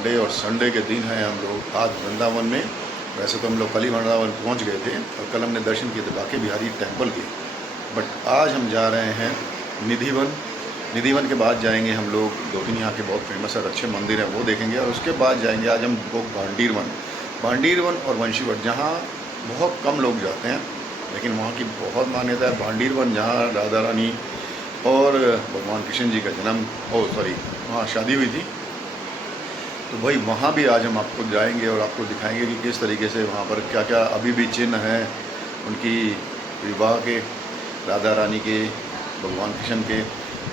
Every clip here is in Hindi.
संडे और संडे के दिन है हम लोग आज वृंदावन में। वैसे तो हम लोग कल ही वृंदावन पहुँच गए थे और कल हमने दर्शन किए थे बांके बिहारी टेम्पल के, बट आज हम जा रहे हैं निधिवन। निधिवन के बाद जाएंगे हम लोग 2-3 यहाँ के बहुत फेमस और अच्छे मंदिर हैं वो देखेंगे, और उसके बाद जाएंगे आज हम लोग भांडीरवन और वंशीवट, जहाँ बहुत कम लोग जाते हैं लेकिन वहाँ की बहुत मान्यता है। भांडीरवन जहाँ राधा रानी और भगवान कृष्ण जी का वहाँ शादी हुई थी, तो भाई वहाँ भी आज हम आपको जाएंगे और आपको दिखाएंगे कि किस तरीके से वहाँ पर क्या क्या अभी भी चिन्ह हैं उनकी विवाह के, राधा रानी के, भगवान कृष्ण के,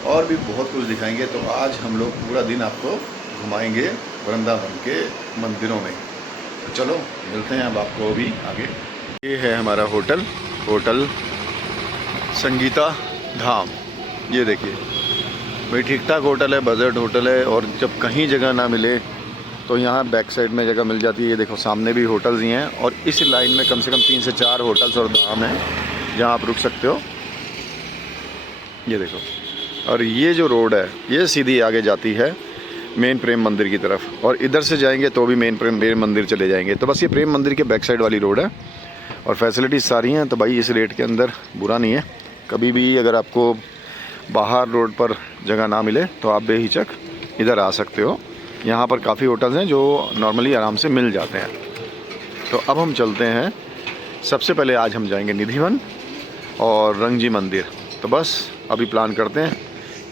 और भी बहुत कुछ दिखाएंगे। तो आज हम लोग पूरा दिन आपको घुमाएंगे वृंदावन के मंदिरों में। तो चलो मिलते हैं अब आपको अभी आगे। ये है हमारा होटल संगीता धाम। ये देखिए भाई, ठीक ठाक होटल है, बजट होटल है, और जब कहीं जगह ना मिले तो यहाँ बैक साइड में जगह मिल जाती है। ये देखो सामने भी होटल्स ही हैं, और इस लाइन में कम से कम 3 से 4 होटल्स और धाम हैं जहाँ आप रुक सकते हो। ये देखो, और ये जो रोड है ये सीधी आगे जाती है मेन प्रेम मंदिर की तरफ, और इधर से जाएंगे तो भी मेन प्रेम मंदिर चले जाएंगे। तो बस ये प्रेम मंदिर के बैक साइड वाली रोड है, और फैसिलिटीज़ सारी हैं। तो भाई इस रेट के अंदर बुरा नहीं है। कभी भी अगर आपको बाहर रोड पर जगह ना मिले तो आप बेहिचक इधर आ सकते हो। यहाँ पर काफ़ी होटल्स हैं जो नॉर्मली आराम से मिल जाते हैं। तो अब हम चलते हैं, सबसे पहले आज हम जाएंगे निधिवन और रंगजी मंदिर। तो बस अभी प्लान करते हैं,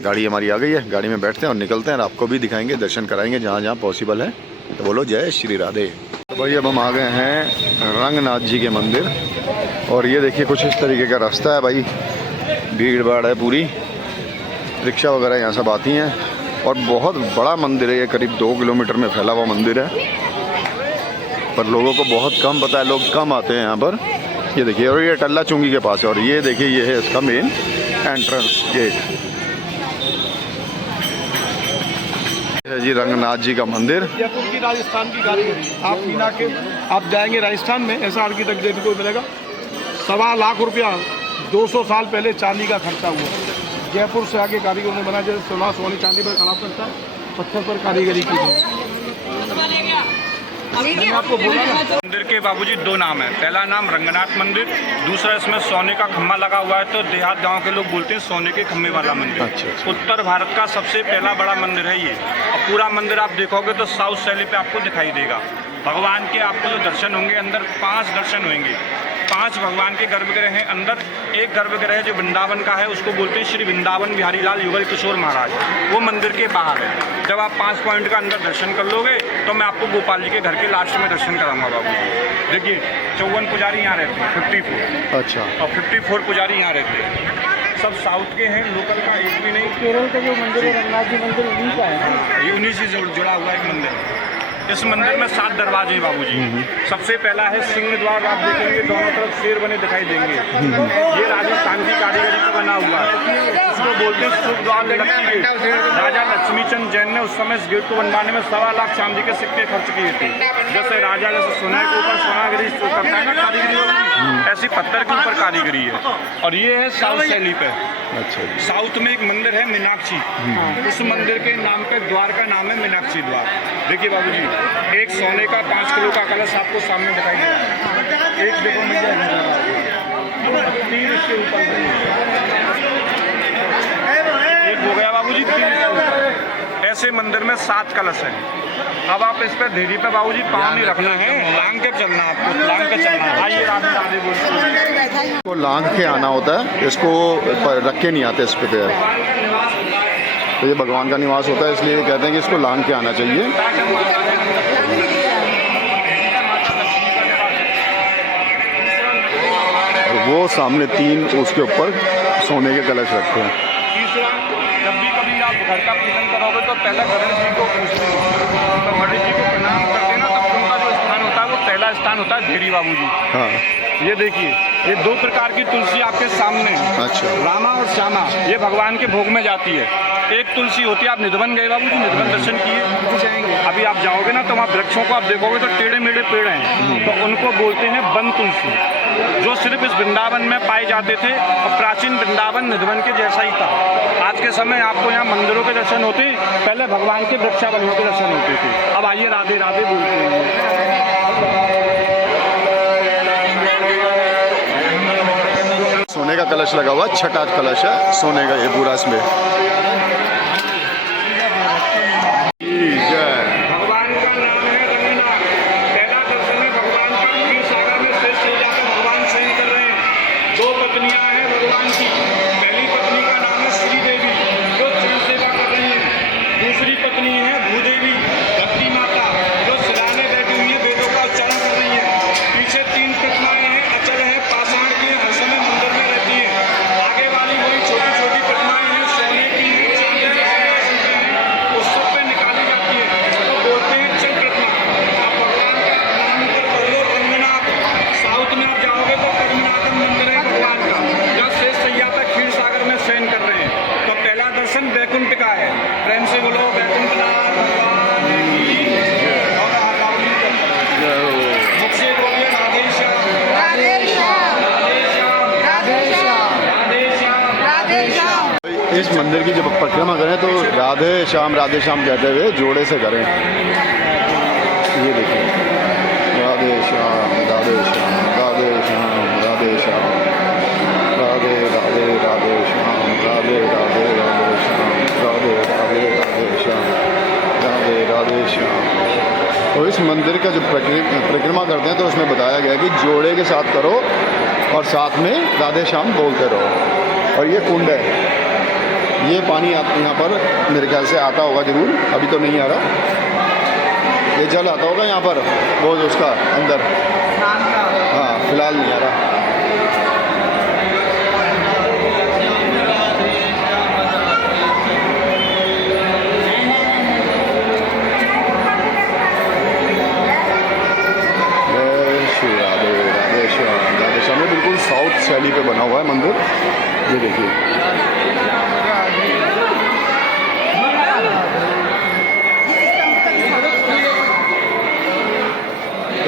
गाड़ी हमारी आ गई है, गाड़ी में बैठते हैं और निकलते हैं, और आपको भी दिखाएंगे, दर्शन कराएंगे जहाँ जहाँ पॉसिबल है। तो बोलो जय श्री राधे। तो भाई अब हम आ गए हैं रंगनाथ जी के मंदिर, और ये देखिए कुछ इस तरीके का रास्ता है भाई, भीड़ भाड़ है पूरी, रिक्शा वगैरह यहाँ सब आती हैं, और बहुत बड़ा मंदिर है ये, करीब 2 किलोमीटर में फैला हुआ मंदिर है, पर लोगों को बहुत कम पता है, लोग कम आते हैं यहाँ पर। ये देखिए, और ये टल्ला चुंगी के पास है, और ये देखिए ये है इसका मेन एंट्रेंस गेट है जी, रंगनाथ जी का मंदिर। जयपुर की राजस्थान की कारीगरी, आप मीना के आप जाएंगे राजस्थान में, ऐसा आर्किटेक्ट देखने को मिलेगा। 1.25 लाख रुपया 200 साल पहले चांदी का खर्चा हुआ। जयपुर से आके कारीगरों ने बना, जैसे सोना सोनी चांदी पर खड़ा करता है, पत्थर पर कारीगरी की गई। आपको बोला ना, मंदिर के बाबूजी 2 नाम है। पहला नाम रंगनाथ मंदिर, दूसरा इसमें सोने का खम्भा लगा हुआ है, तो देहात गांव के लोग बोलते हैं सोने के खम्भे वाला मंदिर। अच्छा। उत्तर भारत का सबसे पहला बड़ा मंदिर है ये, और पूरा मंदिर आप देखोगे तो साउथ शैली पे आपको दिखाई देगा। भगवान के आपको जो दर्शन होंगे, अंदर 5 दर्शन होंगे। 5 भगवान के गर्भगृह हैं अंदर। एक गर्भगृह जो वृंदावन का है उसको बोलते हैं श्री वृंदावन बिहारी लाल युगल किशोर महाराज, वो मंदिर के बाहर है। जब आप 5 पॉइंट का अंदर दर्शन कर लोगे तो मैं आपको गोपाल जी के घर के लास्ट में दर्शन कराऊंगा बाबू। देखिए 54 पुजारी यहाँ रहते हैं, 54। अच्छा। और 54 पुजारी यहाँ रहते हैं, सब साउथ के हैं, लोकल का एक भी नहीं। केरल का जो मंदिर है रंगनाथ जी मंदिर उन्हीं का है, ये उन्हीं से जुड़ा हुआ एक मंदिर है। इस मंदिर में 7 दरवाजे हैं बाबूजी। सबसे पहला है सिंह द्वार, आप देखेंगे दोनों तरफ शेर बने दिखाई देंगे। ये राजस्थान की कारीगरी का बना हुआ है, इसको बोलते हैं शुभ द्वार लक्ष्मी गेट। राजा लक्ष्मीचंद जैन ने उस समय इस गेट को बनवाने में 1.25 लाख चांदी के सिक्के खर्च किए थे। जैसे राजा जैसे सोने के ऊपर सोनागिरी करता है ना कारीगरी, ऐसी पत्थर के ऊपर कारीगरी है। और ये है साउथ शैली पे। अच्छा। साउथ में एक मंदिर है मीनाक्षी, उस मंदिर के नाम पे द्वार का नाम है मीनाक्षी द्वार। देखिए बाबूजी, एक सोने का 5 किलो का कलश आपको सामने दिखाई दे रहा है। एक देखो मिल जाएगा, 3 इसके ऊपर, एक हो गया बाबूजी, 3 ऐसे मंदिर में 7 कलश हैं। अब आप इस पर धीरे पे बाबूजी पाँव नहीं रखना है, लांग के चलना है आपको, लांग के चलना है। आइए राधे राधे बोलते हैं, को लांग के आना होता है, इसको रख के नहीं आते इस पे पैर। तो ये भगवान का निवास होता है, इसलिए कहते हैं कि इसको लांग के आना चाहिए। और वो सामने 3 उसके ऊपर सोने के कलश रखे हैं। तीसरा, जब भी कभी आप घर का पूजन करोगे तो पहले गणेश जी को पूछते हैं, तो गणेश जी को प्रणाम करते हैं ना, तब उनका जो स्थान होता है वो पहला स्थान होता है धेरी बाबूजी। हाँ। ये देखिए, ये 2 प्रकार की तुलसी आपके सामने। अच्छा। रामा और श्यामा, ये भगवान के भोग में जाती है। एक तुलसी होती है। आप निधवन गए बाबू जी, निधवन दर्शन किए? अभी आप जाओगे ना तो वहाँ वृक्षों को आप देखोगे तो टेढ़े मेढ़े पेड़ हैं, तो उनको बोलते हैं वन तुलसी, जो सिर्फ इस वृंदावन में पाए जाते थे और प्राचीन वृंदावन निधवन के जैसा ही था। आज के समय आपको यहाँ मंदिरों के दर्शन होते, पहले भगवान के वृक्षावलियों के दर्शन होते थे। अब आइए राधे राधे बोलते हैं। सोने का कलश लगा हुआ, छठा कलश है सोने का ये पूरा इसमें। भगवान का नाम है रंगनाथ। पहला दर्शन है भगवान का, क्षीर सागर में शेष सैया पे भगवान शयन कर रहे हैं। दो पत्नियां हैं भगवान की। पहली पत्नी का नाम है श्री देवी, जो चरण सेवा कर रही है। दूसरी पत्नी है भूदेवी, धरती माता, जो सिराने बैठी हुई है, वेदों का उच्चारण कर रही है। पीछे तीन प्रतिमाएं हैं, अचल है, पाषाण की, हर समय मंदिर में रहती है। आगे वाली वही छोटी छोटी प्रतिमाएं हैं, सोने की हैं, चांदी की हैं, उत्सव पे निकाली जाती है, तो बोलते हैं चल प्रतिमा। आप भगवान का नाम ऊपर कर लो, रंगनाथ। साउथ में आप जाओगे तो रंगनाथम मंदिर है भगवान का, जहाँ शेष सैया पे क्षीर सागर में शयन कर रहे हैं। तो पहला दर्शन बैकुंठ का है। प्रेम से बोलो बैकुंठनाथ भगवान की। और रावली मुख से बोलिए राधे श्याम, राधे श्याम, राधे श्याम, राधे श्याम, राधे श्याम, राधे श्याम। इस मंदिर की जब परिक्रमा करें तो राधे श्याम कहते हुए जोड़े से करें। ये देखिए, राधे श्याम, राधे श्याम, राधे श्याम, राधे श्याम, राधे राधे राधे श्याम, राधे राधे राधे श्याम, राधे राधे राधे श्याम, राधे राधे श्याम। तो इस मंदिर का जब परिक्रमा करते हैं तो उसमें बताया गया है कि जोड़े के साथ करो और साथ में राधे श्याम बोलते रहो। और ये कुंड है, ये पानी आप यहाँ पर मेरे ख्याल से आता होगा जरूर, अभी तो नहीं आ रहा। ये जल आता होगा यहाँ पर रोज उसका अंदर, हाँ फिलहाल नहीं आ रहा। राधे श्याम में बिल्कुल साउथ शैली पे बना हुआ है मंदिर। ये देखिए,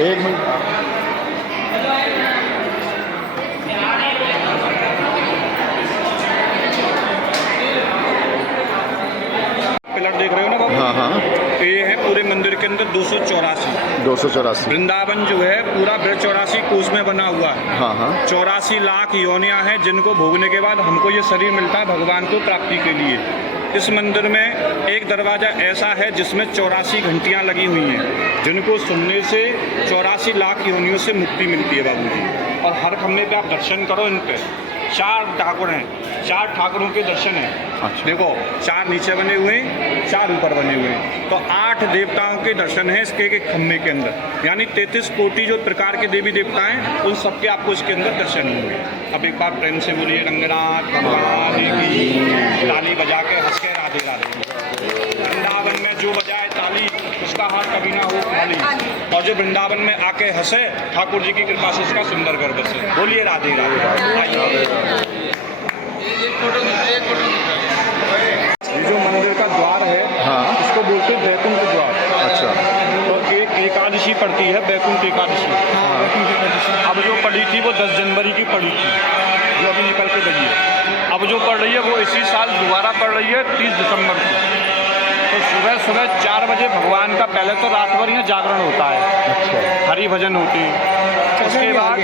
एक मिनट, पिलर देख रहे हो ना बाबू? हाँ हाँ, तो ये है पूरे मंदिर के अंदर 284। वृंदावन जो है पूरा 84 कोस में बना हुआ है। हाँ हाँ, 84 लाख योनियां हैं जिनको भोगने के बाद हमको ये शरीर मिलता है भगवान को प्राप्ति के लिए। इस मंदिर में एक दरवाज़ा ऐसा है जिसमें 84 घंटियां लगी हुई हैं, जिनको सुनने से 84 लाख योनियों से मुक्ति मिलती है बाबूजी। और हर खम्भे पे आप दर्शन करो, इन पे 4 ठाकुर हैं, 4 ठाकुरों के दर्शन हैं। अच्छा। देखो 4 नीचे बने हुए हैं, 4 ऊपर बने हुए हैं, तो 8 देवताओं के दर्शन हैं इसके एक खम्भे के अंदर। यानी 33 कोटि जो प्रकार के देवी देवता हैं उन सबके आपको इसके अंदर दर्शन होंगे। अब एक बार प्रेम से बोलिए रंगनाथ भगवान की। ताली बजा के हंस के राधे राधे। वृंदावन में जो बजाए ताली उसका हाथ कभी ना हो खाली, और जो वृंदावन में आके हंसे ठाकुर जी की कृपा से उसका सुंदर घर बसे। बोलिए राधे राधे। ये जो मंदिर का द्वार है, हाँ, इसको बोलते हैं बैकुंठ द्वार। अच्छा। तो एक एकादशी पड़ती है, बैकुंठ एकादशी। अब जो पड़ी थी वो 10 जनवरी की पड़ी थी, जो अभी निकल के गई है। अब जो पड़ रही है वो इसी साल दोबारा पड़ रही है 30 दिसंबर को। तो सुबह 4 बजे भगवान का पहले तो रात भर यहाँ जागरण होता है। अच्छा। हरि भजन होती है। उसके बाद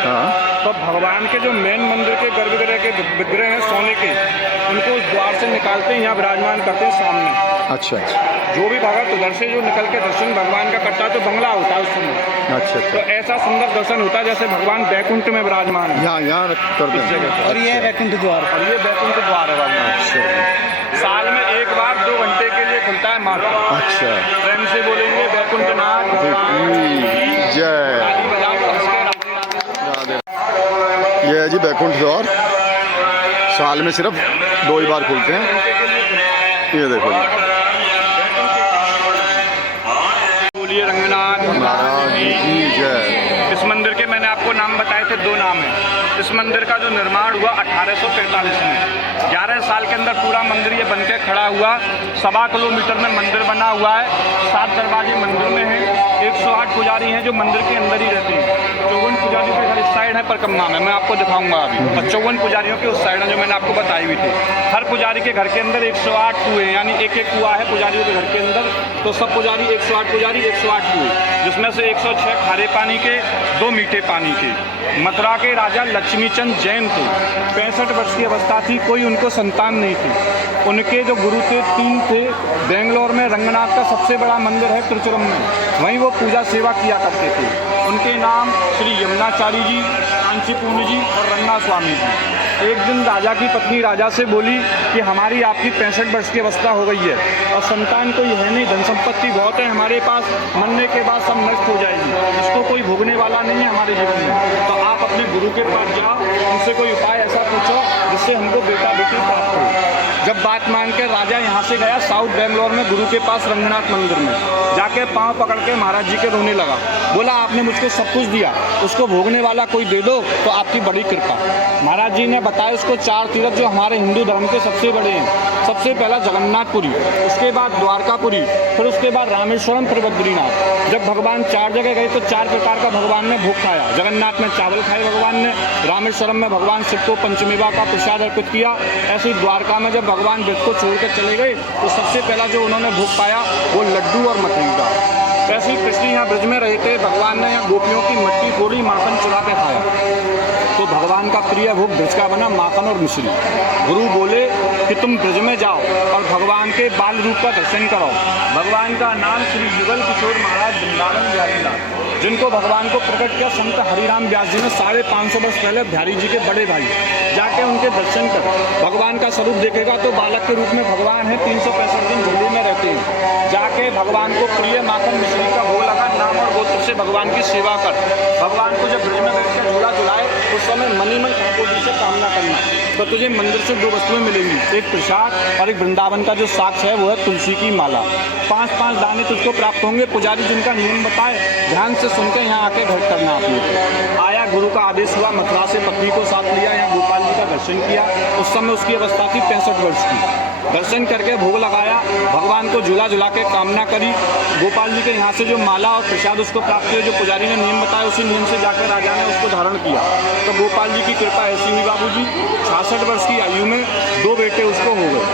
हाँ, तो भगवान के जो मेन मंदिर के गर्भगृह के विग्रह हैं सोने के, उनको उस द्वार से निकालते हैं, यहाँ विराजमान करते हैं सामने। अच्छा। जो भी भगत उधर से जो निकल के दर्शन भगवान का करता है तो बंगला होता है उस समय। अच्छा। तो ऐसा सुंदर दर्शन होता है जैसे भगवान बैकुंठ में विराजमान है यहाँ करते इस हैं। जगह पे। और ये बैकुंठ द्वार। और ये बैकुंठ द्वार है बाबू। अच्छा। साल में एक बार 2 घंटे के लिए खुलता है मार्ग। अच्छा। प्रेम से बोलेंगे बैकुंठनाथ जय। ताली बजा के हंस के राधे राधे। राधे। ये है जी बैकुंठ द्वार, साल में सिर्फ 2 ही बार खुलते हैं। ये देखो जी। बोलिए रंगनाथ महाराज की जय। इस मंदिर के मैंने आपको नाम बताए थे, 2 नाम हैं। इस मंदिर का जो निर्माण हुआ 1845 में। 11 साल के अंदर पूरा मंदिर ये बनके खड़ा हुआ। 1.25 किलोमीटर में मंदिर बना हुआ है। 7 दरवाजे मंदिर में हैं। 108 पुजारी हैं जो मंदिर के अंदर ही रहते हैं। 54 पुजारियों के घर इस साइड है परिक्रमा में, मैं आपको दिखाऊंगा अभी। और 54 पुजारियों के उस साइड है जो मैंने आपको बताई हुई थी। हर पुजारी के घर के अंदर 108 कुएं, यानी एक कुआ है पुजारियों के घर के अंदर। तो सब पुजारी 108 पुजारी 108 कुएं, जिसमें से 106 खारे पानी के, 2 मीठे पानी के। मथुरा के राजा लक्ष्मीचंद जैन थे। 65 वर्ष की अवस्था थी, कोई उनको संतान नहीं थी। उनके जो गुरु थे 3 थे। बेंगलोर में रंगनाथ का सबसे बड़ा मंदिर है त्रिचुरम में, वहीं वो पूजा सेवा किया करते थे। उनके नाम श्री यमुनाचारी जी, कांचीपूर्ण जी और रंगा स्वामी जी। एक दिन राजा की पत्नी राजा से बोली कि हमारी आपकी 65 वर्ष की अवस्था हो गई है और संतान कोई है नहीं, धन संपत्ति बहुत है हमारे पास, मरने के बाद सब नष्ट हो जाएगी, इसको कोई भोगने वाला नहीं है हमारे जीवन में। तो आप अपने गुरु के पास जाओ, उनसे कोई उपाय ऐसा पूछो जिससे हमको बेटा बेटी प्राप्त हो। जब बात मान के राजा यहाँ से गया साउथ बेंगलोर में गुरु के पास रंगनाथ मंदिर में, जाके पाँव पकड़ के महाराज जी के रोने लगा। बोला आपने मुझको सब कुछ दिया, उसको भोगने वाला कोई दे दो तो आपकी बड़ी कृपा। महाराज जी ने बताया उसको 4 तीर्थ जो हमारे हिंदू धर्म के सबसे बड़े हैं। सबसे पहला जगन्नाथपुरी, उसके बाद द्वारकापुरी, फिर उसके बाद रामेश्वरम, फिर बद्रीनाथ। जब भगवान 4 जगह गए तो 4 प्रकार का भगवान ने भोग खाया। जगन्नाथ में चावल खाए भगवान ने, रामेश्वरम में भगवान शिव को पंचमेवा का प्रसाद अर्पित किया। ऐसे ही द्वारका में जब भगवान वेद को छोड़कर चले गए तो सबसे पहला जो उन्होंने भोग पाया वो लड्डू और मठरी का। ऐसे ही कृष्ण यहाँ ब्रज में रहे थे, भगवान ने यहाँ गोपियों की मट्टी फोड़ी, माखन चुरा के खाया। तो भगवान का प्रिय भोग ब्रज का बना माखन और मिश्री। गुरु बोले कि तुम ब्रज में जाओ और भगवान के बाल रूप का दर्शन करो। भगवान का नाम श्री युगल किशोर महाराज वृंदावन बिहारी लाल, जिनको भगवान को प्रकट किया संत हरिराम व्यास जी ने 550 वर्ष पहले बिहारी जी के बड़े भाई। जाके उनके दर्शन कर, भगवान का स्वरूप देखेगा तो बालक के रूप में भगवान है, 365 दिन झूले में रहते हैं। जाके भगवान को प्रिय माखन मिश्री का भोग लगा, नाम और गोत्र से भगवान की सेवा कर। भगवान को जब ब्रज में बैठकर झूला झुलाए उस समय मनीमन ठाकुर से कामना करना, तो तुझे मंदिर से 2 वस्तुएं मिलेंगी, एक प्रसाद और एक वृंदावन का जो साक्ष है वो है तुलसी की माला। 5-5 दाने तुझको प्राप्त होंगे। पुजारी जिनका नियम बताए ध्यान से सुनकर यहाँ आके भेंट करना आपने। आया, गुरु का आदेश हुआ, मथुरा से पत्नी को साथ लिया, यहाँ गोपाल जी का दर्शन किया। उस समय उसकी अवस्था थी 65 वर्ष की। दर्शन करके भोग लगाया, भगवान को झूला झुला के कामना करी। गोपाल जी के यहाँ से जो माला और प्रसाद उसको प्राप्त हुए, जो पुजारी ने नियम बताया उसी नियम से जाकर राजा ने उसको धारण किया। तो गोपाल जी की कृपा ऐसी हुई बाबूजी, 66 वर्ष की आयु में 2 बेटे उसको हो गए।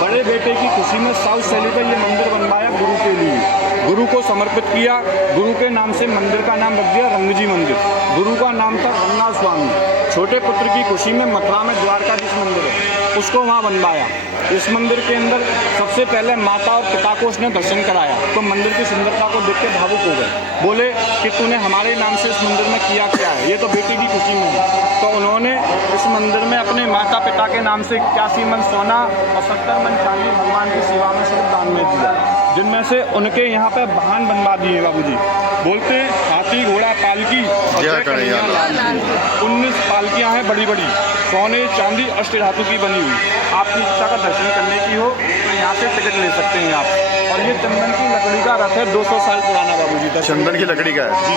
बड़े बेटे की खुशी में साउथ शैली पर यह मंदिर बनवाया गुरु के लिए, गुरु को समर्पित किया। गुरु के नाम से मंदिर का नाम रख दिया रंगजी मंदिर। गुरु का नाम था रंगा स्वामी। छोटे पुत्र की खुशी में मथुरा में द्वारकाधीश मंदिर है, उसको वहाँ बनवाया। इस मंदिर के अंदर सबसे पहले माता और पिता को उसने दर्शन कराया, तो मंदिर की सुंदरता को देख के भावुक हो गए। बोले कि तूने हमारे नाम से इस मंदिर में किया क्या है, ये तो बेटी की खुशी में है। तो उन्होंने इस मंदिर में अपने माता पिता के नाम से 81 मन सोना और 70 मन चांदी भगवान की सेवा में सिर्फ दान में दिया, जिनमें से उनके यहाँ पे वाहन बनवा दिए बाबूजी। बोलते हाथी घोड़ा पालकी और 19 पालकियाँ हैं बड़ी बड़ी, सोने चांदी अष्ट धातु की बनी हुई। आपकी इच्छा का दर्शन करने की हो तो यहाँ से टिकट ले सकते हैं आप। और ये चंदन की लकड़ी का रथ है, 200 साल पुराना बाबूजी। चंदन की लकड़ी का है जी।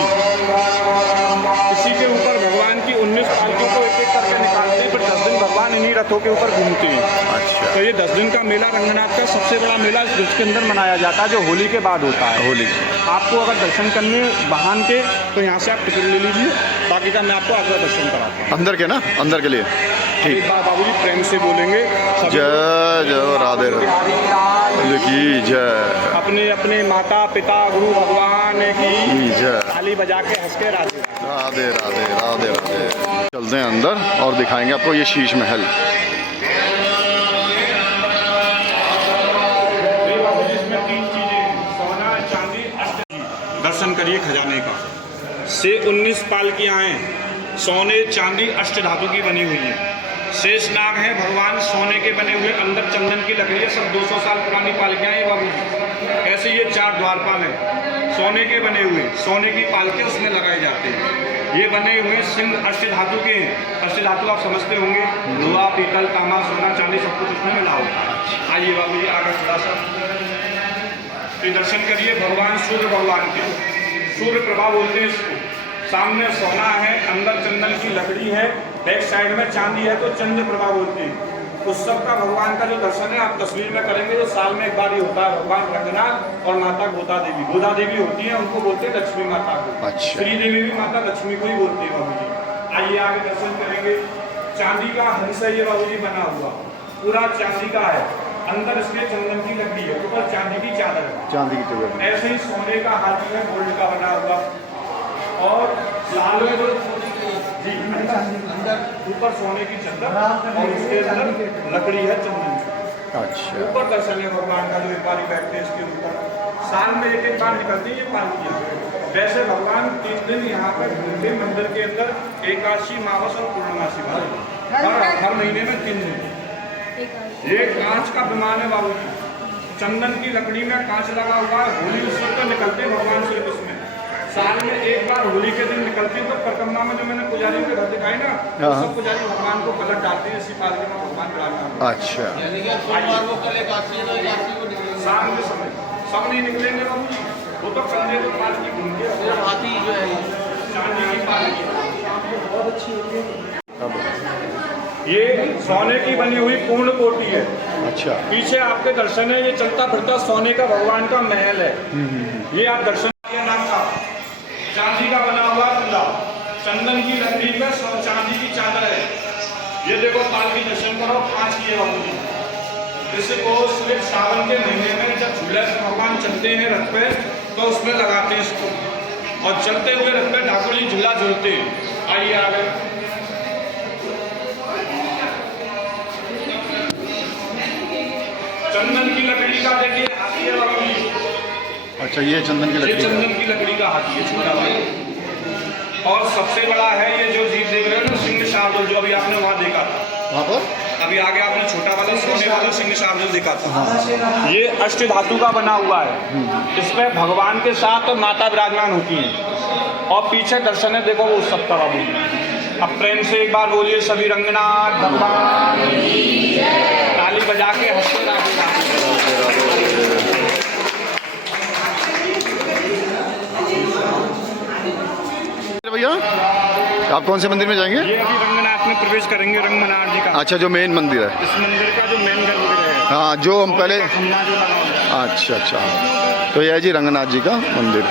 इसी के ऊपर भगवान की 19 पालकियों को एक एक करके निकालते हैं, फिर 10 दिन भगवान इन्हीं रथों के ऊपर घूमते हैं। अच्छा। तो ये 10 दिन का मेला रंगनाथ का सबसे बड़ा मेला इस ब्रज के अंदर मनाया जाता है, जो होली के बाद होता है। होली आपको अगर दर्शन करने वाहन के तो यहाँ से आप टिकट ले लीजिए, बाकी का मैं आपको अगला दर्शन कराता हूँ। अंदर के ना, अंदर के लिए ठीक। एक बार बाबूजी प्रेम से बोलेंगे, जय जय राधे राधे की जय। अपने अपने माता पिता गुरु भगवान की जय। ताली बजा के हंस के राधे राधे राधे राधे राधे। चलते हैं अंदर और दिखाएंगे आपको ये शीश महल। इसमें 3 चीजें, सोना चांदी दर्शन करिए खजाने का। से 19 पालकियाँ हैं, सोने चांदी अष्ट धातु की बनी हुई है। शेष नाग हैं भगवान सोने के बने हुए, अंदर चंदन की लकड़ी है, सब 200 साल पुरानी पालकियाँ हैं बाबू। ऐसे ये 4 द्वारपाल हैं, सोने के बने हुए, सोने की पालकियाँ उसमें लगाए जाते हैं। ये बने हुए सिंह अष्ट धातु के हैं। अष्ट धातु आप समझते होंगे, लोहा पीतल तांबा सोना चांदी सब कुछ उसमें मिला होता है। आइए बाबू जी आगे थोड़ा सा तो दर्शन करिए भगवान सूर्य भगवान के। सूर्य प्रभा बोलते हैं इसको। सामने सोना है, अंदर चंदन की लकड़ी है बैक साइड में चांदी है तो चंद्र प्रभा बोलते हैं। उत्सव का भगवान का जो दर्शन है आप तस्वीर में करेंगे तो साल में एक बार ही होता है। भगवान रंगनाथ और माता गोदा देवी होती है, उनको बोलते हैं लक्ष्मी माता को। अच्छा। श्री देवी भी माता लक्ष्मी को ही बोलते हैं बाबू जी। आइए आगे दर्शन करेंगे। चांदी का हंस है ये बाबू जी बना हुआ, पूरा चांदी का है, अंदर इसमें चंदन की लकड़ी है, ऊपर चांदी की चादर है। चांदी की चादर। ऐसे ही सोने का हाथी है, गोल्ड का बना हुआ, और लाल में जो जी अंदर ऊपर सोने की चादर और उसके अंदर लकड़ी है चंदन की। अच्छा। ऊपर दर्शन है भगवान का, जो एक बार बैठते हैं इसके ऊपर। साल में एक बार निकलती है ये पालकियाँ। वैसे भगवान 3 दिन यहाँ पर घूमते मंदिर के अंदर, एकादशी, मावस और पूर्णमासी हर महीने में 3 दिन। ये कांच का विमान है बाबू जी, चंदन की लकड़ी में कांच लगा हुआ है। होली उत्सव पर निकलते हैं भगवान श्री कृष्ण। साल में एक बार होली के दिन निकलती है। तो परिक्रमा में जो मैंने पुजारियों के घर दिखाई ना, तो सब पुजारी भगवान को कलर डालते हैं, इसी पालकी में भगवान विराजमान। अच्छा। शाम के समय सब नहीं निकलेंगे बाबू जी, वो तो कंधे पे पालकी घूमती है। हाथी जो है चांदी की पालकी बहुत अच्छी होती है। ये सोने की बनी हुई पूर्ण कोटि है। अच्छा। पीछे आपके दर्शन है, ये चलता फिरता सोने का भगवान का महल है। ये आप दर्शन चांदी का बना हुआ किला, चंदन की लकड़ी में चांदी की चादर है। ये देखो पालकी दर्शन करो, 5 किए बाबू जी। इसको सिर्फ सावन के महीने में जब झूले से भगवान चलते हैं रथ पे, तो उसमें लगाते हैं इसको, और चलते हुए रथ पे ठाकुर जी झूला झूलते हैं। आइए आगे। चंदन की लकड़ी का देखिए हाथी है बाबू जी। अच्छा, ये चंदन की लकड़ी। चंदन की लकड़ी का हाथी है, छोटा वाला। और सबसे बड़ा है ये जो जीप देख रहे हो ना, सिंह शार्दुल, जो अभी आपने वहाँ देखा था। वहाँ पर अभी आगे आपने छोटा वाला सोने वाला सिंह शार्दुल देखा था। ये अष्ट धातु का बना हुआ है। इसमें भगवान के साथ माता विराजमान होती हैं, और पीछे दर्शन है देखो वो उत्सव का बाबू। अब प्रेम से एक बार बोलिए सभी रंगनाथ भगवान, ताली बजा के हंसते भैया। आप कौन से मंदिर में जाएंगे? ये अभी रंगनाथ में प्रवेश करेंगे, रंगनाथ जी का। अच्छा, जो मेन मंदिर है। इस मंदिर का जो मेन गर्भगृह है। हाँ, जो हम पहले। खम्भा जो लगा हुआ है। अच्छा अच्छा, तो यह है जी रंगनाथ जी का मंदिर।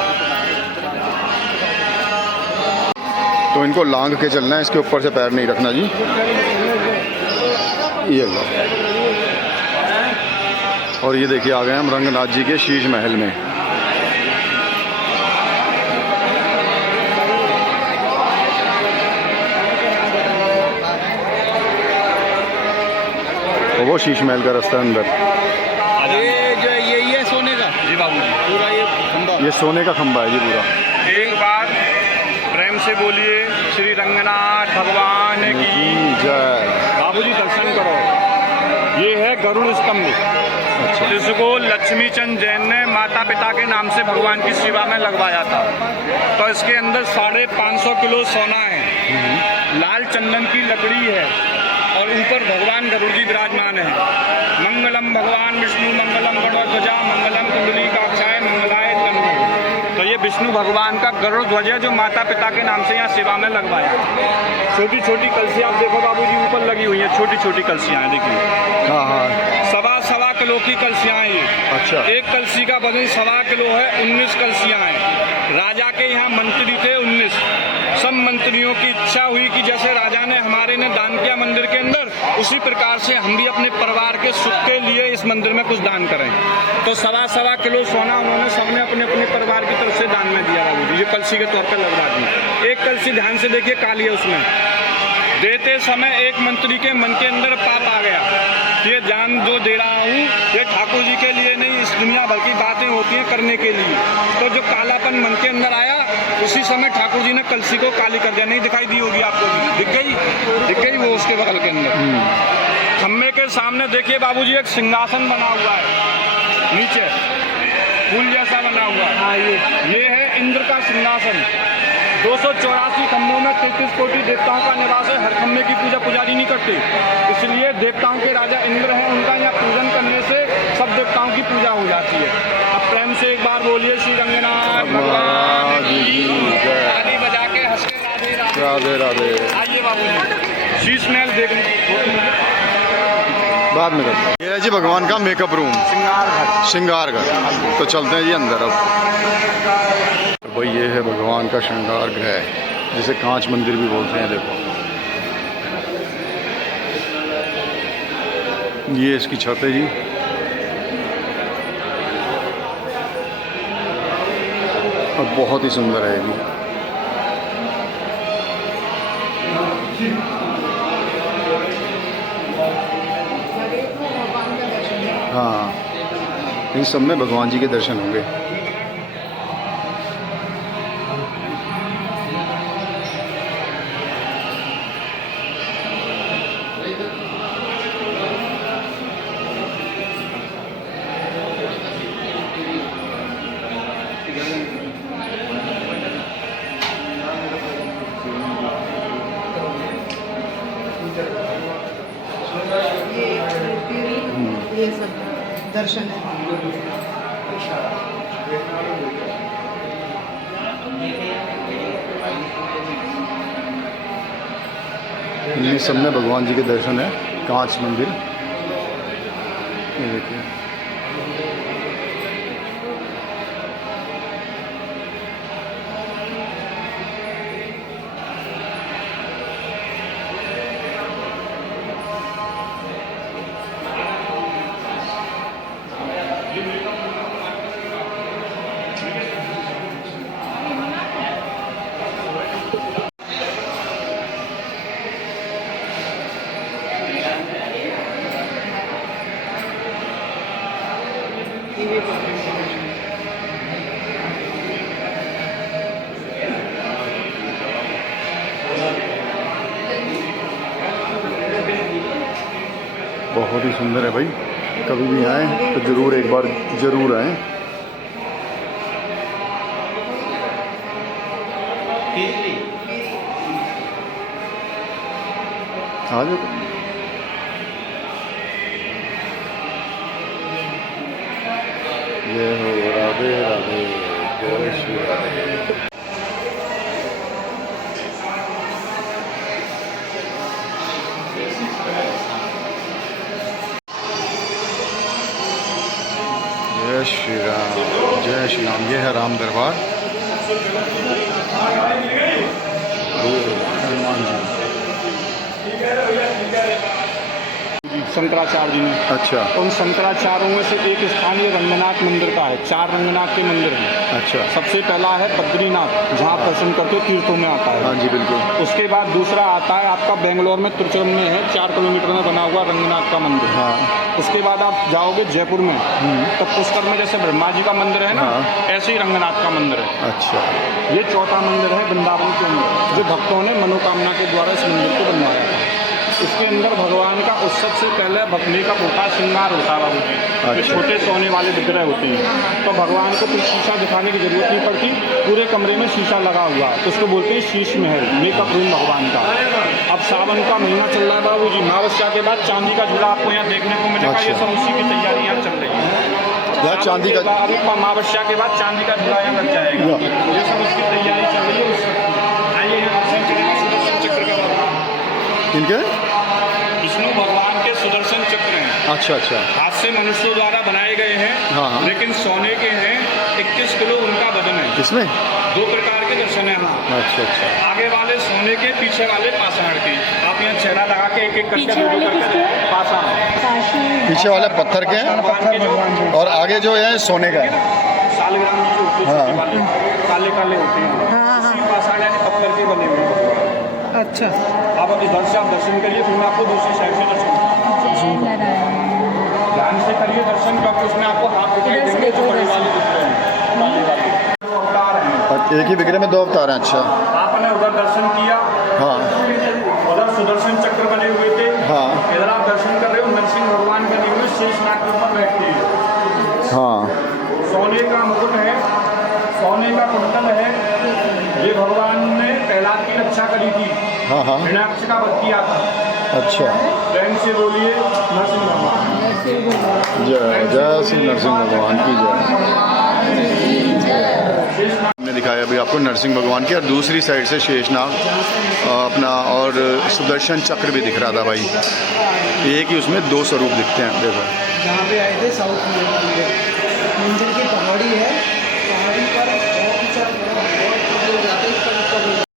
तो इनको लांग के चलना है, इसके ऊपर से पैर नहीं रखना जी। ये लो। और ये देखिए आ गए हम रंगनाथ जी के शीश महल में। तो वो शीश महल का रास्ता अंदर। ये जो ये सोने का जी बाबू जी, पूरा ये खंभा, ये सोने का खंभा है जी पूरा। एक बार प्रेम से बोलिए श्री रंगनाथ भगवान की जय। बाबू जी दर्शन करो। ये है गरुड़ स्तंभ। अच्छा। इसको लक्ष्मी चंद जैन ने माता पिता के नाम से भगवान की सेवा में लगवाया था। तो इसके अंदर 550 किलो सोना है, लाल चंदन की लकड़ी है, और ऊपर भगवान गरुड़ जी विराजमान है। मंगलम भगवान विष्णु मंगलम गरुड़ध्वजा मंगलम कुंडली काक्षाय मंगलाय तनु। तो ये विष्णु भगवान का गरुड़ ध्वज है, जो माता पिता के नाम से यहाँ सेवा में लगवाया। छोटी छोटी कलसियाँ आप देखो बाबू जी ऊपर लगी हुई हैं, छोटी छोटी कलसियाँ हैं, देखिए। हाँ हाँ। सवा किलो की कलसियाँ हैं ये। अच्छा। एक कलसी का वजन 1.25 किलो है। 19 कलसियाँ हैं। राजा के यहाँ मंत्री थे 19। सब मंत्रियों की इच्छा हुई कि जैसे राजा ने हमारे ने दान किया मंदिर के अंदर, उसी प्रकार से हम भी अपने परिवार के सुख के लिए इस मंदिर में कुछ दान करें। तो 1.25 किलो सोना उन्होंने सबने अपने अपने परिवार की तरफ से दान में दिया बाबू जी। ये कलसी के तौर पर लगवा दी। एक कलसी ध्यान से देखिए काली है, उसमें देते समय एक मंत्री के मन के अंदर पाप आ गया, ये जान जो दे रहा हूँ ये ठाकुर जी के लिए नहीं, इस दुनिया भर की बातें होती हैं करने के लिए। तो जो कालापन मन के अंदर आया, उसी समय ठाकुर जी ने कलसी को काली कर दिया। नहीं दिखाई दी होगी आपको, दिख गई वो उसके बगल के अंदर। खम्भे के सामने देखिए बाबूजी एक सिंहासन बना हुआ है, नीचे फूल जैसा बना हुआ है। ये है इंद्र का सिंहासन। 284 खम्भों में 33 कोटि देवताओं का निवास है। हर खम्भे की पूजा पुजारी नहीं करते, इसलिए देवताओं के राजा इंद्र हैं, उनका यहाँ पूजन करने से सब देवताओं की पूजा हो जाती है। अब प्रेम से एक बार बोलिए श्री रंगनाथ भगवान की, ताली बजा के हंस के राधे राधे। राधे राधे। आइए बाबू जी। शीश महल देखने बाद में करते हैं। ये है जी भगवान का मेकअप रूम, श्रृंगार घर। तो चलते हैं जी अंदर अब। तो भाई ये है भगवान का श्रृंगार गृह, जिसे कांच मंदिर भी बोलते हैं। देखो ये इसकी छत है जी। और बहुत ही सुंदर है ये। हाँ, इन सब में भगवान जी के दर्शन होंगे। ये सब दर्शन है। इनमें सब में भगवान जी के दर्शन है। कांच मंदिर, ये देखिए। बहुत ही सुंदर है भाई। कभी भी आए तो ज़रूर एक बार ज़रूर आएँ। आ जाओ। जय हो राधे राधे, जय श्री राधे। जय श्री राम, जय श्री राम। ये है राम दरबार। हनुमान जी। शंकराचार्य जी ने। अच्छा उन शंकराचार्यों में से एक स्थानीय रंगनाथ मंदिर का है। 4 रंगनाथ के मंदिर हैं। अच्छा। सबसे पहला है बद्रीनाथ, जहाँ आप दर्शन करते हो, तीर्थों में आता है। हाँ जी बिल्कुल। उसके बाद दूसरा आता है आपका बेंगलोर में त्रिचुरम में है, 4 किलोमीटर में बना हुआ रंगनाथ का मंदिर। हाँ। उसके बाद आप जाओगे जयपुर में, तब पुष्कर में जैसे ब्रह्मा जी का मंदिर है ना, ऐसे ही रंगनाथ का मंदिर है। अच्छा। ये चौथा मंदिर है वृंदावन के अंदर, जो भक्तों ने मनोकामना के द्वारा इस मंदिर को बनवाया था। इसके अंदर भगवान का उत्सव से पहले मेकअप होता है, श्रृंगार होता है बाबू जी। जो छोटे सोने वाले विग्रह होते हैं, तो भगवान को कुछ शीशा दिखाने की जरूरत नहीं पड़ती, पूरे कमरे में शीशा लगा हुआ है। तो उसको बोलते हैं शीश महल, मेकअप रूम भगवान का। अब सावन का महीना चल रहा है बाबू जी, अमावस्या के बाद चांदी का झूला आपको यहाँ देखने को मिलेगा। ये सब उसी की तैयारी यहाँ चल रही है। यहाँ चांदी का, अमावस्या के बाद चांदी का झूला यहाँ लग जाएगा। ये सब उसकी तैयारी चल रही है। आइए यहाँ सुदर्शन चक्र का, इनके विष्णु भगवान के सुदर्शन चक्र हैं। अच्छा अच्छा। हाथ से मनुष्यों द्वारा बनाए गए हैं। हाँ। लेकिन सोने के हैं। 21 किलो उनका वजन है। इसमें 2 प्रकार के दर्शन है। हाँ। अच्छा अच्छा। आगे वाले सोने के, पीछे वाले पाषाण के। आप यहाँ चेहरा लगा के एक एक करके दो करके पाषाण। पीछे वाले पत्थर के हैं और आगे जो है सोने का है। सालग्राम जी जो होते हैं वाले काले काले होते हैं, पाषाण यानी पत्थर के बने हुए हैं। अच्छा। अब इधर से आप दर्शन करिए, फिर मैं आपको दूसरी साइड से दर्शन ध्यान से करिए दर्शन, क्योंकि उसमें आपको हाथ दिखाई देंगे जो बड़े वाले दिख रहे हैं, काले वाले अवतार हैं। एक ही विग्रह में 2 अवतार हैं। अच्छा। आपने उधर दर्शन किया। हाँ। उधर सुदर्शन चक्र बने हुए थे। हाँ। इधर आप दर्शन कर रहे हो, नरसिंह भगवान बने हुए शेषनाग के ऊपर बैठते हैं। हाँ। सोने का मुकुट है, सोने का कुंडल है। ये भगवान ने प्रहलाद की रक्षा करी थी। हाँ हाँ। हिरण्याक्ष का वध किया था। अच्छा। प्रेम से बोलिए नरसिंह भगवान। जय जय श्री नरसिंह भगवान की जय। मैंने दिखाया अभी आपको नरसिंह भगवान की, और दूसरी साइड से शेषनाग अपना और सुदर्शन चक्र भी दिख रहा था भाई। एक ही उसमें दो स्वरूप दिखते हैं। देखो जहाँ पे आए थे साउथ में मंदिर की पहाड़ी है, पहाड़ी पर बहुत ऊंचा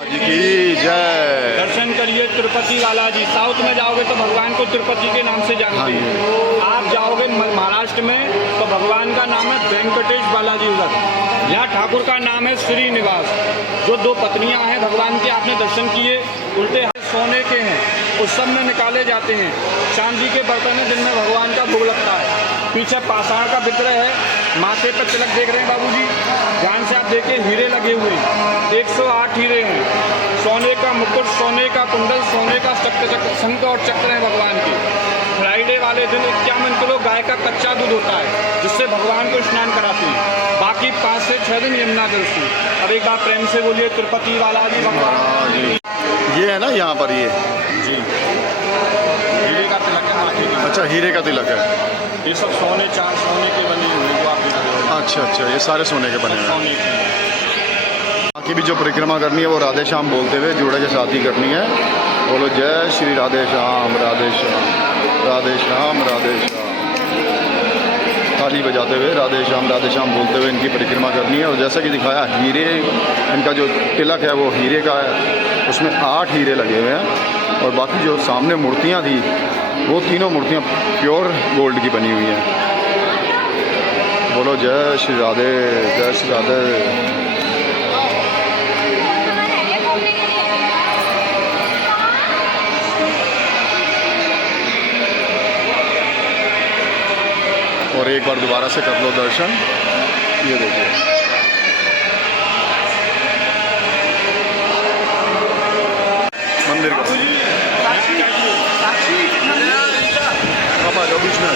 की जय। दर्शन करिए तिरुपति बालाजी। साउथ में जाओगे तो भगवान को तिरुपति के नाम से जानते हैं। आप जाओगे महाराष्ट्र में तो भगवान का नाम है वेंकटेश बालाजी उधर। यहाँ ठाकुर का नाम है श्रीनिवास। जो दो पत्नियां हैं भगवान की, आपने दर्शन किए, उल्टे हाथ सोने के हैं, उस सब में निकाले जाते हैं। चांदी के बर्तन है जिनमें भगवान का भोग लगता है। पीछे पाषाण का विग्रह है, माथे पर तिलक देख रहे हैं बाबूजी, ध्यान से आप देखिए, हीरे लगे हुए हैं, 108 हीरे हैं। सोने का मुकुट, सोने का कुंडल, सोने का शंख और चक्र है भगवान के। फ्राइडे वाले दिन 51 किलो गाय का कच्चा दूध होता है जिससे भगवान को स्नान कराते हैं। बाकी 5 से 6 दिन यमुना जल से। अब एक बार प्रेम से बोलिए तिरुपति बालाजी भगवान। ये है ना यहाँ पर, ये जी हीरे का तिलक है माथे में। अच्छा, हीरे का तिलक है। ये सब सोने के बने हुए जो आप देख रहे हो। अच्छा, ये सारे सोने के बने हुए हैं। सोने के बाकी भी जो परिक्रमा करनी है वो राधे श्याम बोलते हुए जोड़े के साथ ही करनी है। बोलो जय श्री राधे श्याम, राधे श्याम, राधे श्याम, राधे श्याम। ताली बजाते हुए राधे श्याम बोलते हुए इनकी परिक्रमा करनी है। और जैसा कि दिखाया, हीरे, इनका जो तिलक है वो हीरे का है, उसमें 8 हीरे लगे हुए हैं। और बाकी जो सामने मूर्तियाँ थी वो तीनों मूर्तियाँ प्योर गोल्ड की बनी हुई हैं। बोलो जय श्री राधे, जय श्री राधे। और एक बार दोबारा से कर लो दर्शन। ये देखिए, मंदिर का जो बीच में है,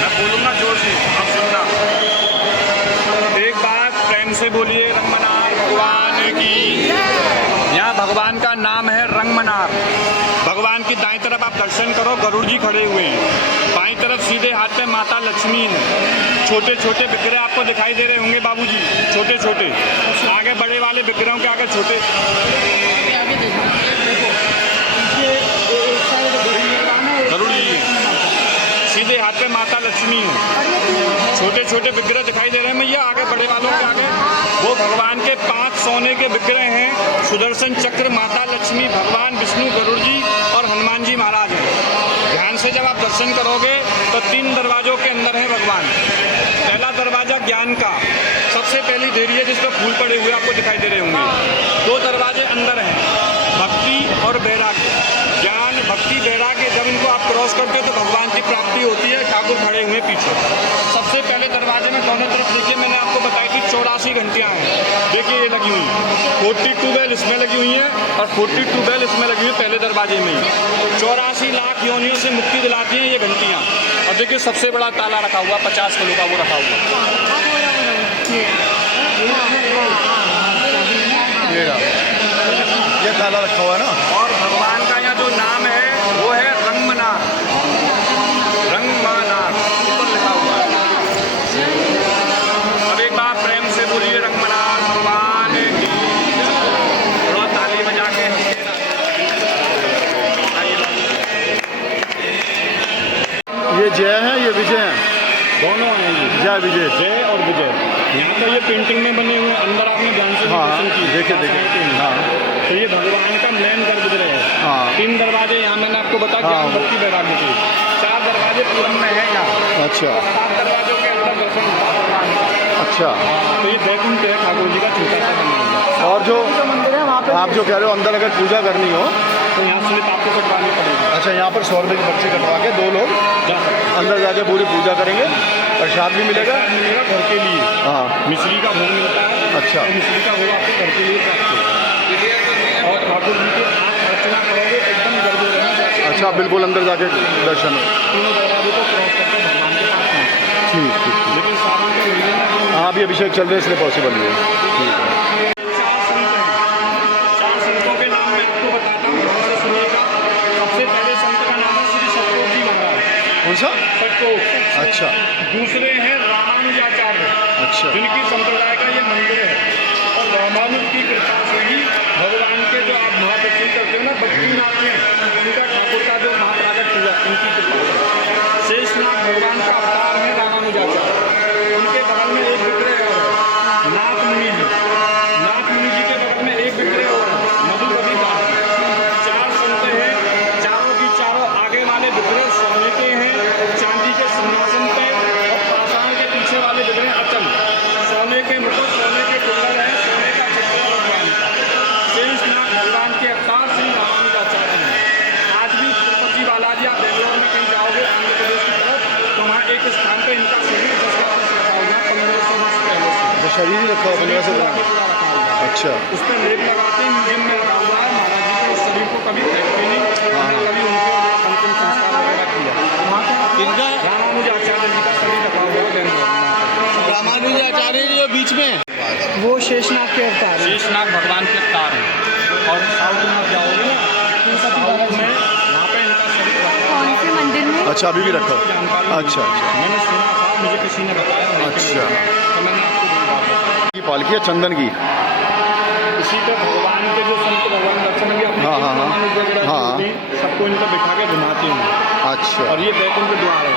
मैं बोलूँगा जोर से, आप सुनना। एक बार प्रेम से बोलिए रंगमनार भगवान की। यहाँ भगवान का नाम है रंगमनार। भगवान की दाईं तरफ आप दर्शन करो, गरुड़ जी खड़े हुए हैं। बाईं तरफ सीधे हाथ पे माता लक्ष्मी है। छोटे छोटे विग्रह आपको दिखाई दे रहे होंगे बाबूजी, छोटे छोटे। आगे बड़े वाले विग्रहों के आगे छोटे, गरुड़ जी है। सीधे हाथ पे माता लक्ष्मी है। छोटे छोटे विग्रह दिखाई दे रहे हैं भैया, आगे बड़े वालों के आगे वो भगवान के 5 सोने के विग्रह हैं। सुदर्शन चक्र, माता लक्ष्मी, भगवान विष्णु, गरुड़ जी और हनुमान जी महाराज हैं। ध्यान से जब आप दर्शन करोगे तो 3 दरवाजों के अंदर है भगवान। पहला दरवाजा ज्ञान का, सबसे पहली देरी है जिस पर फूल पड़े हुए आपको दिखाई दे रहे होंगे। 2 दरवाजे अंदर हैं, भक्ति और वैराग्य। ज्ञान, भक्ति, वैराग्य, जब इनको आप क्रॉस करते हो तो भगवान की प्राप्ति होती है। ठाकुर खड़े हुए पीछे। सबसे पहले दरवाजे में दोनों तरफ देखिए, मैंने आपको बताई थी 84 घंटियाँ हैं। देखिए ये लगी हुई 42 बेल इसमें लगी हुई हैं और 42 बेल इसमें लगी हुई है पहले दरवाजे में ही। 84 लाख योनियों से मुक्ति दिलाती हैं ये घंटियाँ। और देखिए सबसे बड़ा ताला रखा हुआ 50 किलो का, वो रखा हुआ। ये ताला रखा हुआ है ना। और भगवान का यहाँ जो नाम है वो है रंगमनार। रंगमनार ऊपर लिखा हुआ है। अब एक बार प्रेम से बोलिए रंगमनार भगवान की। थोड़ा ताली बजा के ये जय है, ये विजय है, दोनों हैं ये, जय विजय। जय और विजय। यहाँ तो ये पेंटिंग में बने हुए हैं, अंदर आपने ध्यान से हाँ, दर्शन की। देखिए। हाँ, तो ये भगवान का मेन गर्भगृह है। हाँ। 3 दरवाजे यहाँ मैंने आपको बताया, हाँ। ज्ञान, भक्ति, वैराग्य के। 4 दरवाजे पूरन में है यहाँ। अच्छा 7 दरवाजों के अंदर दर्शन होता है भगवान का। अच्छा। तो ये बैकुंठ है ठाकुर जी का छोटा सा बना हुआ। और जो मंदिर है वहाँ पे आप जो कह रहे हो अंदर अगर पूजा करनी हो तो यहाँ स्लिप आपको कटवानी पड़ेगी। अच्छा, यहाँ पर 100 रुपये की पर्ची कटवा के 2 लोग जा सकते अंदर जाके पूरी पूजा करेंगे। प्रसाद भी मिलेगा। मिलेगा घर के लिए। हाँ, मिश्री का भोग मिलता है। अच्छा। तो मिश्री का भोग आपको घर के लिए प्राप्त होगा। और ठाकुर जी की आप अर्चना करोगे एकदम गर्भ रहेगा। अच्छा, बिल्कुल अंदर जाके दर्शन हो। 3 दरवाजों को क्रॉस करके भगवान के पास पहुँचना। ठीक। लेकिन सावन के महीने में हाँ, अभी अभिषेक चल रहे हैं इसलिए पॉसिबल नहीं है। ठीक है। 4 संत हैं। 4 संतों के नाम मैं आपको बताता हूँ, ध्यान से सुनिएगा। सबसे पहले संत का नाम है श्री सतोष जी महाराज। कौन सा? सतोष। अच्छा दूसरे हैं रामानुजाचार्य, अच्छा जिनकी संप्रदाय का ये मंदिर है। और रामानुज की कृपा से ही भगवान के जो आप महाप्रति करते हो ना बद्रीनाथ में, उनका ठाकुर का जो महाप्रागट हुआ उनकी कृपा से। शेषनाग भगवान का अवतार है रामानुजाचार्य। उनके बगल में एक विग्रह और है नाथ मुनि जी। नाथ मुनि जी के बगल में एक विग्रह और है मधुकवि दास। चार संत हैं, चारों की चारों आगे वाले विग्रह सोने के हैं, चांदी के सिंहासन पे, और पाषाण के पीछे वाले विग्रह अचल, सोने के मुकुट, सोने के कुंडल है, सोने का चक्र भगवान का। शेषनाग भगवान के अवतार श्री रामानुजाचार्य हैं। आज भी तिरुपति बालाजी आप बेंगलोर में कहीं जाओगे आंध्र प्रदेश की तरफ, तो वहाँ एक स्थान पे इनका शरीर जिसका कुछ रखा होगा 1500 वर्ष पहले से। शरीर ही रखा हुआ 1500 पूरा रखा हुआ है। अच्छा। उस पर लेप लगाते हैं, म्यूजियम में रखा हुआ है। महाराज जी को इस शरीर को कभी फेंकते नहीं, हमने कभी उनके अंतिम संस्कार वगैरह किया। किनका? रामानुजाचार्य जी का शरीर रखा हुआ है बेंगलोर में। रामानुजाचार्य जी जो बीच में वो शेषनाग के अवतार हैं। शेषनाग भगवान के अवतार हैं। और साउथ में आप जाओगे ना, साउथ में वहाँ पे इनका शरीर रखा हुआ कौन से मंदिर में? अच्छा अभी भी रखा। जानकारी अच्छा अच्छा मैंने सुना था, मुझे किसी ने बताया। अच्छा। तो मैंने आपको ये बात बताई। की पालकी है चंदन की। इसी पे भगवान के जो संत भगवान दर्शन के अपने हाँ, हाँ, हाँ। रामानुज वगैरह जो हाँ। होते हैं, सबको इनको बिठा के घुमाते हैं। अच्छा और ये बैकुंठ द्वार है।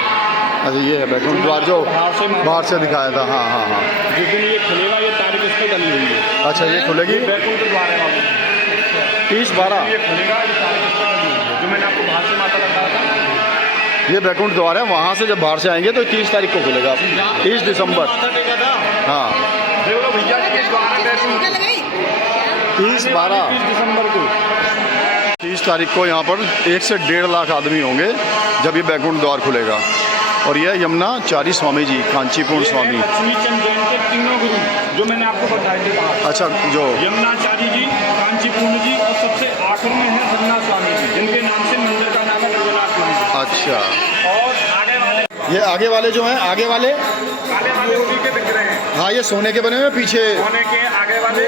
अच्छा ये है बैकुंठ द्वार जो बाहर से दिखाया था। हाँ हाँ हाँ। जिस दिन ये खुलेगा ये तारीख इस पर डली हुई है। अच्छा ये खुलेगी ये बैकुंठ द्वार है बाबू। 30/12। ये खुलेगा ये तारीख इस पर डली हुई है, जो मैंने आपको बाहर से माता बताया था। ये बैकुंठ द्वार है, वहाँ से जब बाहर से आएंगे तो 30 तारीख को खुलेगा। 30 दिसंबर। हाँ देखो भैया ये द्वार है बैकुंठ। 30/12। 30 दिसंबर को 30 तारीख को यहाँ पर 1 से 1.5 लाख आदमी होंगे जब ये बैकुंठ द्वार खुलेगा। और यह यमुनाचारी स्वामी जी, कांचीपुर स्वामी। लक्ष्मी चंद जैन के तीनों गुरु जो मैंने आपको बताए थे बाहर। अच्छा जो यमुनाचारी जी, कांचीपुर जी और सबसे आखिर में है रंगनाथ स्वामी जी, जिनके नाम से मंदिर का नाम है रंगनाथ स्वामी। अच्छा और आगे वाले ये आगे वाले जो हैं, आगे वाले काले वाले उन्हीं के दिख रहे हैं। हाँ ये सोने के बने हुए पीछे। सोने के आगे वाले,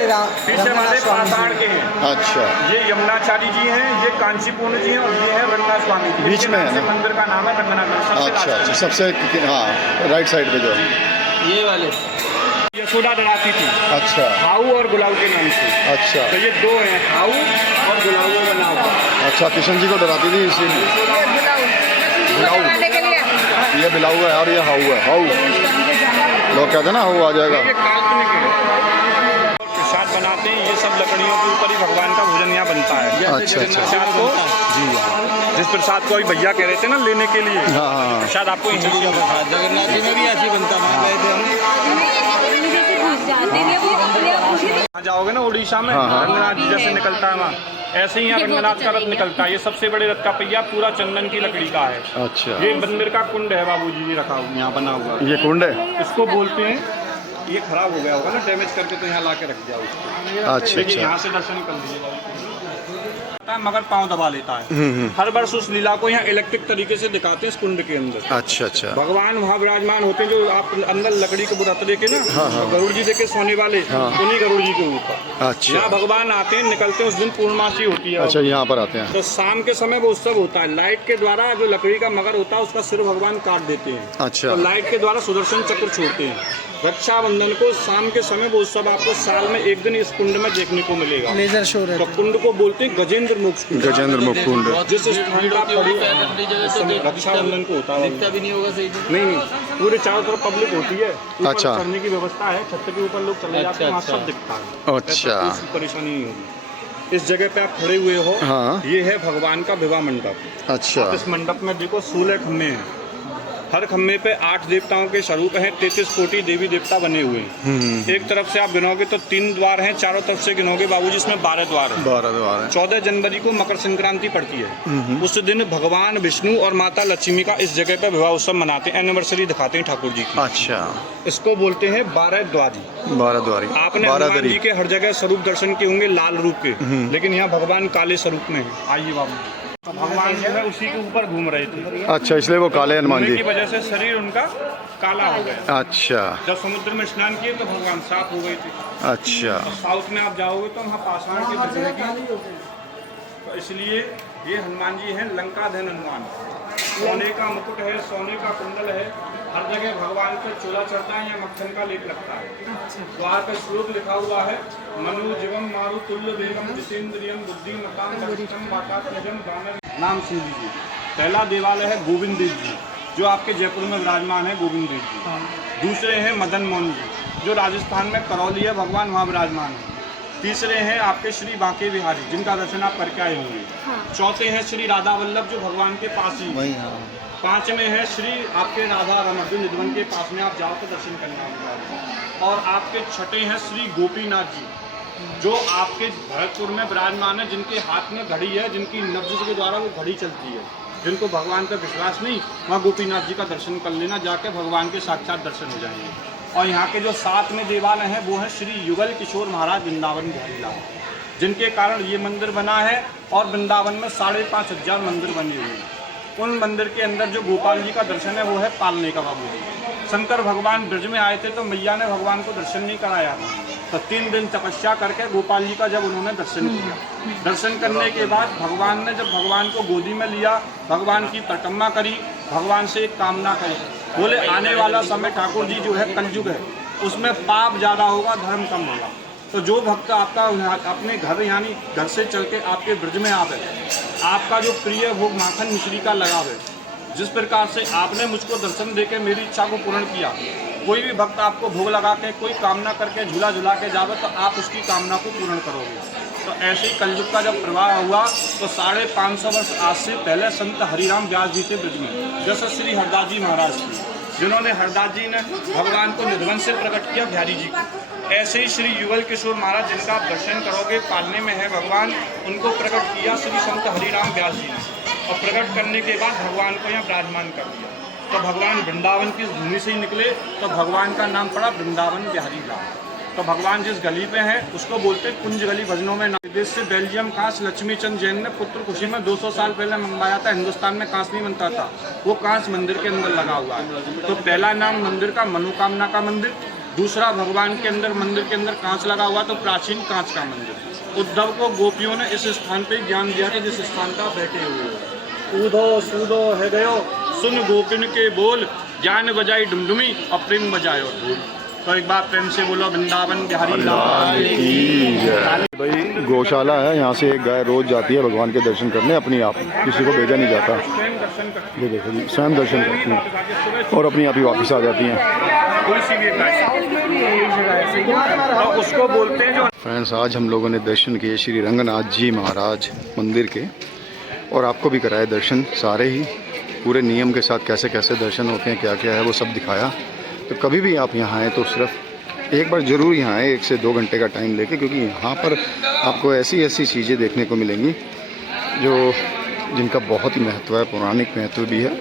पीछे वाले पाषाण के हैं। अच्छा ये यमुनाचारी जी हैं, ये कांचीपुर जी हैं और ये है रंगनाथ स्वामी जी। बीच में है ना? मंदिर का नाम है रंगनाथ। अच्छा अच्छा सबसे हाँ राइट साइड पे जो है। ये वाले यशोदा डराती थी अच्छा हाउ और गुलाब के नाम से। अच्छा तो ये दो हैं, हाउ और गुलाब का नाम। अच्छा किशन जी को डराती थी इसीलिए। बिलाऊ ये बिलाऊ है और ये हाउ है। हाउ लोग कहते हैं ना हाउ आ जाएगा। ये काल्पनिक है। प्रसाद बनाते हैं, ये सब लकड़ियों के ऊपर ही भगवान का भोजन यहाँ बनता है। अच्छा अच्छा प्रसाद को जी जिस प्रसाद को अभी भैया कह रहे थे ना लेने के लिए, हाँ हाँ प्रसाद आपको यहीं से जगन्नाथ जी में भी ऐसे ही बनता था। वहाँ जाओगे ना उड़ीसा में, हाँ, हाँ। रंगनाथ जी जैसे निकलता है वहाँ, ऐसे ही यहाँ रंगनाथ का रथ निकलता है। ये सबसे बड़े रथ का पहिया पूरा चंदन की लकड़ी का है। अच्छा ये मंदिर का कुंड है बाबूजी, ये रखा हुआ यहाँ बना हुआ। ये कुंड है। इसको बोलते हैं, ये खराब हो गया होगा ना, डैमेज करके तो यहाँ ला के रख दिया उसको। अच्छा देखिए अच्छा यहाँ से दर्शन कर लीजिए, मगर पाँव दबा लेता है। हर वर्ष उस लीला को यहाँ इलेक्ट्रिक तरीके से दिखाते हैं इस कुंड के अंदर। अच्छा अच्छा भगवान वहाँ विराजमान होते हैं, जो आप अंदर लकड़ी के बुरात देखे ना, हाँ, हाँ। गरुड़ जी देखे सोने वाले, उन्हीं गरुड़ जी के ऊपर अच्छा यहाँ भगवान आते हैं, निकलते हैं। उस दिन पूर्णमासी होती है। अच्छा यहाँ पर आते हैं। तो शाम के समय वो उत्सव होता है। लाइट के द्वारा जो लकड़ी का मगर होता है उसका सिर भगवान काट देते हैं। अच्छा तो लाइट के द्वारा सुदर्शन चक्र छोड़ते हैं। रक्षाबंधन को शाम के समय वो उत्सव आपको साल में एक दिन इस कुंड में देखने को मिलेगा। लेजर शो तो कुंड को बोलते हैं गजेंद्र मोक्ष कुंड। गजेंद्र मुख कुंड। जिस स्थान का रक्षाबंधन को होता है भी नहीं होगा सही। नहीं पूरे चारों तरफ पब्लिक होती है। ऊपर अच्छा। चढ़ने की व्यवस्था है, छत के ऊपर लोग चले जाते हैं, वहाँ सब दिखता है। अच्छा। ऐसा कोई परेशानी नहीं होगी। इस जगह पे आप खड़े हुए हो, हाँ। ये है भगवान का विवाह मंडप। अच्छा इस मंडप में देखो 16 खम्भे हैं। हर खम्भे पे 8 देवताओं के स्वरूप हैं। 33 कोटि देवी देवता बने हुए हैं। एक तरफ से आप गिनोगे तो 3 द्वार हैं, चारों तरफ से गिनोगे बाबूजी इसमें 12 द्वार हैं। 12 द्वार है। 14 जनवरी को मकर संक्रांति पड़ती है। उस दिन भगवान विष्णु और माता लक्ष्मी का इस जगह पे विवाह उत्सव मनाते हैं। एनिवर्सरी दिखाते हैं ठाकुर जी की। अच्छा इसको बोलते हैं 12 द्वारी। 12 द्वारी। आपने 12 हनुमान दरी। जी के हर जगह स्वरूप दर्शन किए होंगे लाल रूप के, लेकिन यहाँ भगवान काले स्वरूप में है। आइए बाबू, तो भगवान जो है उसी के ऊपर घूम रहे थे। अच्छा इसलिए वो काले हनुमान घूमने जी। की वजह से शरीर उनका काला हो गया। अच्छा जब समुद्र में स्नान किए तो भगवान साफ हो गए थे। अच्छा साउथ में आप जाओगे तो वहाँ पाषाण के विग्रह की, तो इसलिए ये हनुमान जी हैं लंकाधन हनुमान। सोने का मुकुट है, सोने का कुंडल है हर जगह भगवान का चोला चढ़ता है या मक्खन का लेप लगता है। अच्छा द्वार पर श्लोक लिखा हुआ है, मनु जीवम मारु तुल्य वेगम जितेंद्रियम बुद्धिमताम वरिष्ठम वातात्मजम दानव। नाम सुन लीजिए। पहला देवालय है गोविंद देव जी, जो आपके जयपुर में विराजमान है गोविंद देव जी। दूसरे हैं मदन मोहन जी, जो राजस्थान में करौली है भगवान, वहाँ विराजमान है। तीसरे हैं आपके श्री बांके बिहारी, जिनका दर्शन आप करके आए होंगे। चौथे हैं श्री राधा वल्लभ, जो भगवान के पास ही है। पांचवें है श्री आपके राधा रमन निधवन के पास में आप जाओ तो दर्शन करना होगा। और आपके छठे हैं श्री गोपीनाथ जी, जो आपके भरतपुर में विराजमान है, जिनके हाथ में घड़ी है, जिनकी नब्ज के द्वारा वो घड़ी चलती है। जिनको भगवान पर विश्वास नहीं, वहाँ गोपीनाथ जी का दर्शन कर लेना, जाके भगवान के साक्षात दर्शन हो जाएंगे। और यहाँ के जो 7 में देवालय हैं वो है श्री युगल किशोर महाराज वृंदावन बिहारी लाल, जिनके कारण ये मंदिर बना है। और वृंदावन में 5,500 मंदिर बने हुए हैं। उन मंदिर के अंदर जो गोपाल जी का दर्शन है वो है पालने का बाबू जी। शंकर भगवान ब्रज में आए थे तो मैया ने भगवान को दर्शन नहीं कराया था, तो 3 दिन तपस्या करके गोपाल जी का जब उन्होंने दर्शन किया, दर्शन करने के बाद भगवान ने जब भगवान को गोदी में लिया, भगवान की परिक्रमा करी, भगवान से एक कामना करी, बोले आने वाला समय ठाकुर जी जो है कलयुग है, उसमें पाप ज़्यादा होगा, धर्म कम होगा। तो जो भक्त आपका अपने घर यानी घर से चल के आपके ब्रज में आवे, आपका जो प्रिय भोग माखन मिश्री का लगावे, जिस प्रकार से आपने मुझको दर्शन देके मेरी इच्छा को पूर्ण किया, कोई भी भक्त आपको भोग लगा के कोई कामना करके झूला झुला के जावे तो आप उसकी कामना को पूर्ण करोगे। तो ऐसे ही कलयुग का जब प्रवाह हुआ तो 550 वर्ष आज से पहले संत हरिराम व्यास जी थे ब्रज में, जैसे श्री हरदास जी महाराज थे, जिन्होंने हरदास जी ने भगवान को निधवन से प्रकट किया बिहारी जी को। ऐसे ही श्री युगल किशोर महाराज, जिनका आप दर्शन करोगे, पालने में है भगवान, उनको प्रकट किया श्री संत हरिराम व्यास जी ने। और प्रकट करने के बाद भगवान को यहाँ विराजमान कर दिया। तो भगवान वृंदावन की भूमि से ही निकले, तो भगवान का नाम पड़ा वृंदावन बिहारी लाल। तो भगवान जिस गली पे हैं उसको बोलते हैं कुंज गली। भजनों में विदेश से बेल्जियम कांच लक्ष्मी चंद जैन ने पुत्र खुशी में 200 साल पहले मंगवाया था। हिंदुस्तान में कांच नहीं बनता था, वो कांच मंदिर के अंदर लगा हुआ है। तो पहला नाम मंदिर का मनोकामना का मंदिर, दूसरा भगवान के अंदर मंदिर के अंदर कांच लगा हुआ, तो प्राचीन कांच का मंदिर। उद्धव को गोपियों ने इस स्थान पे ज्ञान दिया कि जिस स्थान पर बैठे हुए हो। ऊधो सूदो है गयो सुन गोपिन के बोल, ज्ञान बजाई डुमडुमी और प्रेम बजायो ढोल। तो एक बार प्रेम से बोलो वृंदावन बिहारी लाल की। भाई गौशाला है, यहाँ से एक गाय रोज जाती है भगवान के दर्शन करने, अपनी आप, किसी को भेजा नहीं जाता। ये देखो जी, स्वयं दर्शन करती हैं और अपनी आप ही वापस आ जाती हैं। तो उसको बोलते हैं जो फ्रेंड्स, आज हम लोगों ने दर्शन किए श्री रंगनाथ जी महाराज मंदिर के, और आपको भी कराए दर्शन सारे ही पूरे नियम के साथ, कैसे कैसे दर्शन होते हैं, क्या क्या है वो सब दिखाया। तो कभी भी आप यहाँ आएँ तो सिर्फ एक बार ज़रूर यहाँ आएँ, 1 से 2 घंटे का टाइम लेके, क्योंकि यहाँ पर आपको ऐसी ऐसी चीज़ें देखने को मिलेंगी जिनका बहुत ही महत्व है, पौराणिक महत्व भी है।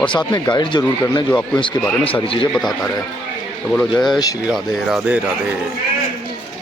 और साथ में गाइड ज़रूर करना जो आपको इसके बारे में सारी चीज़ें बताता रहे। तो बोलो जय श्री राधे राधे राधे।